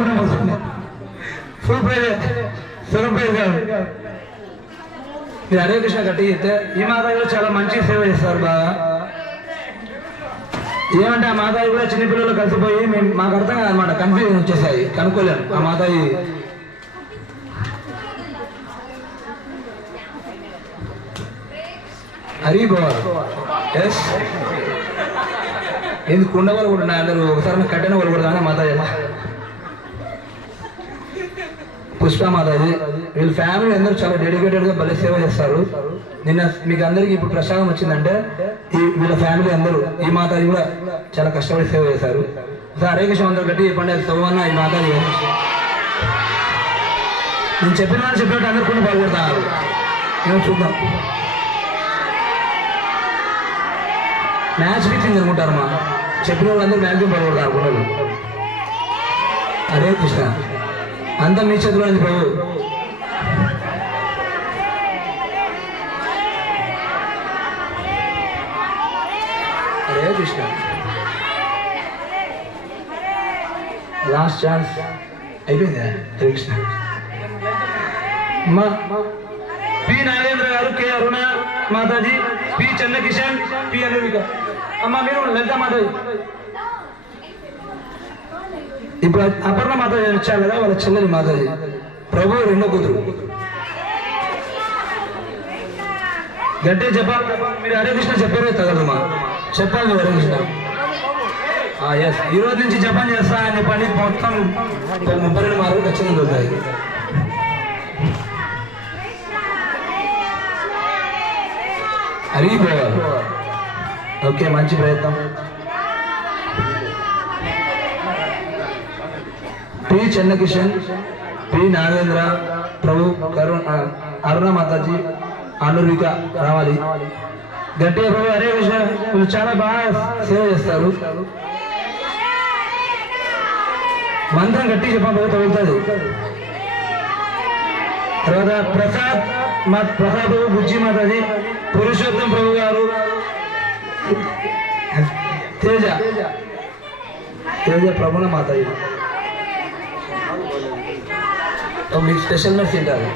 కూడా వస్తుంది full praise సురం praise కాదు. మీరు హరే కృష్ణ గట్టి చెప్తే ఈ మాతాజీ కూడా చాలా మంచి సేవ చేస్తారు బాగా. ఏమంటే ఆ మాతాజీ కూడా చిన్నపిల్లలు కలిసిపోయి మేము మాకు అర్థం కాదనమాట, కన్ఫ్యూజన్ వచ్చేసాయి, కనుక్కోలేము ఆ మాతాజీ. హరి భవన్ ఎస్ ఏంది కుండ వాళ్ళు కూడా ఉన్నాయి అందరూ ఒకసారి కట్టిన వాళ్ళు కూడా మాతాజీ పుష్ప మాతాజీ వీళ్ళ ఫ్యామిలీ అందరూ చాలా డెడికేటెడ్గా భలే సేవ చేస్తారు. నిన్న మీకు అందరికీ ఇప్పుడు ప్రసాదం వచ్చిందంటే వీళ్ళ ఫ్యామిలీ అందరూ ఈ మాతాజీ కూడా చాలా కష్టపడి సేవ చేశారు. హరే కృష్ణ అందరూ గట్టి చెప్పండి సోమన్న ఈ మాతాజీ నేను చెప్పినట్టు అందరూ కూడా పాల్గొడతారు. ఏమో చూద్దాం. మ్యాచ్ ఫిక్సింగ్ అనుకుంటారు మా చెప్పిన వాళ్ళందరూ మ్యాక్సిమం పాల్గొడతారు అనుకున్నారు. హరే కృష్ణ అంతా మీ చేతిలో ఉంది ప్రభు. హరే కృష్ణ లాస్ట్ ఛాన్స్ అయిపోయిందా? హరే కృష్ణ పి నాగేంద్ర గారు, కె అరుణ మాతాజీ, పి చంద్రకిషన్, పి అనువిక అమ్మ మీరు లలిత మాతాజీ. ఇప్పుడు అపర్ణ మాతాజీ వచ్చారు కదా వాళ్ళ చెల్లెలి మాతాజీ ప్రభు రెండో కూతురు. గట్టే చెప్పాలి మీరు హరే కృష్ణ చెప్పారే తగలమ్మా చెప్పాలి హరే కృష్ణ. ఎస్ ఈ రోజు నుంచి జపం చేస్తా అని చెప్పండి మొత్తం 32 మార్కులు ఖచ్చితంగా దొరుకుతాయి. హరి భవన్ ఓకే మంచి ప్రయత్నం. పి చంద్రకిషన్, పి నాగేంద్ర ప్రభు, అరుణ మాతాజీ, అనుర్విక రావాలి. గట్టిగా ప్రభు హరే కృష్ణ వీళ్ళు చాలా బాగా సేవ చేస్తారు. మంత్రం గట్టి చెప్పబోతే తగులుతుంది. తర్వాత ప్రసాద్ ప్రసాద్ ప్రభు, బుజ్జి మాతాజీ, పురుషోత్తం ప్రభు గారు, తేజ తేజ ప్రభుణ మాతాజీ మీకు స్పెషల్ మెడ్స్ తింటారు.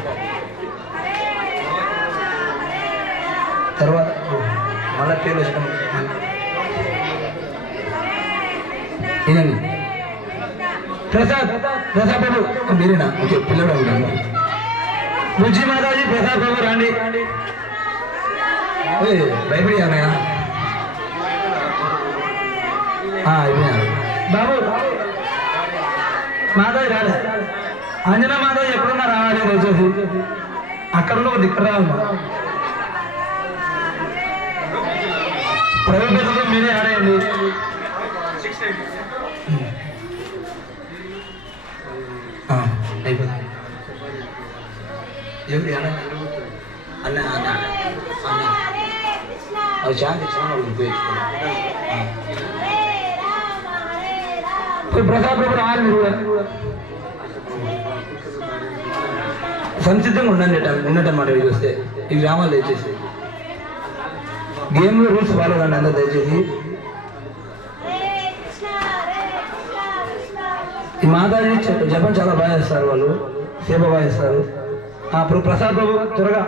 తర్వాత మళ్ళా పేరు వచ్చడం ఇదండి ప్రసాద్ ప్రసాద్ బాబు మీరేనా? ఓకే పిల్లడు ఉంటాను. బుజ్జి మాతాజీ, ప్రసాద్ బాబు రండి. భయపడి అన్నయ్య అయిపోయా బాబు. మాతాజీ రాలే, అంజనా మాతాజీ ఎక్కడున్నా రావాలి వచ్చేసి అక్కడ ఒకటి ఇక్కడ రావాలి. ప్రభుత్వంలో మీరే ఆడేయండి. అయిపోయింది ఎవరి అన్న అన్న అన్న అన్న అది శాంతి చాలా ఉపయోగించుకున్నాను. ప్రసాద్ బాబు రావాలి మీరు సంసిద్ధంగా ఉండండి ఉన్నట్టమాట. ఇది వస్తే ఈ గ్రామాలు దయచేసి గేమ్లో రూల్స్ ఫాలో కండి అందరూ దయచేసి. ఈ మాతాజీ జపం చాలా బాగా చేస్తారు, వాళ్ళు సేవ బాగా చేస్తారు. అప్పుడు ప్రసాద్ బాబు త్వరగా